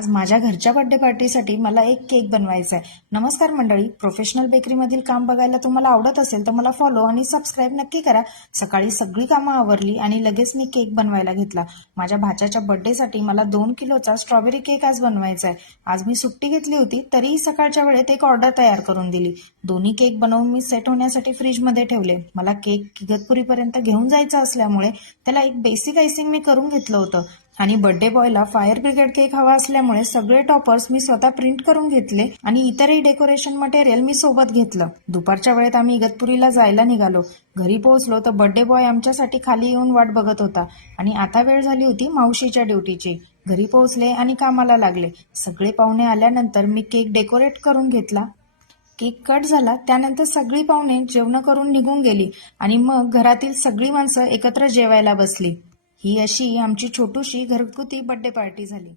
आज माझ्या घरच्या बर्थडे पार्टीसाठी मला एक केक बनवायचा आहे. नमस्कार मंडळी, प्रोफेशनल बेकरीमधील काम बघायला तुम्हाला आवडत असेल तर मला फॉलो आणि सबस्क्राईब नक्की करा. सकाळी सगळी कामं आवरली आणि लगेच मी केक बनवायला घेतला. माझ्या भाच्याच्या बर्थडेसाठी मला 2 किलोचा स्ट्रॉबेरी केक आज बनवायचा आहे. आज मी सुट्टी घेतली होती तरीही सकाळच्या वेळेत एक ऑर्डर तयार करून दिली. दोन्ही केक बनवून मी सेट होण्यासाठी फ्रीजमध्ये ठेवले. मला केक इगतपुरीपर्यंत घेऊन जायचा असल्यामुळे त्याला एक बेसिक आयसिंग मी करून घेतलं होतं आणि बर्थडे बॉयला फायर ब्रिगेड केक हवा असल्यामुळे सगळे टॉपर्स मी स्वतः प्रिंट करून घेतले आणि इतरही डेकोरेशन मटेरियल मी सोबत घेतलं. दुपारच्या वेळेत आम्ही इगतपुरीला जायला निघालो. घरी पोहोचलो तर बर्थडे बॉय आमच्यासाठी खाली येऊन वाट बघत होता आणि आता वेळ झाली होती मावशीच्या ड्युटीची. घरी पोहोचले आणि कामाला लागले. सगळे पाहुणे आल्यानंतर मी केक डेकोरेट करून घेतला. केक कट झाला त्यानंतर सगळी पाहुणे जेवण करून निघून गेली आणि मग घरातील सगळी माणसं एकत्र जेवायला बसली. ही अशी आमची छोटूशी घरगुती बर्थडे पार्टी झाली.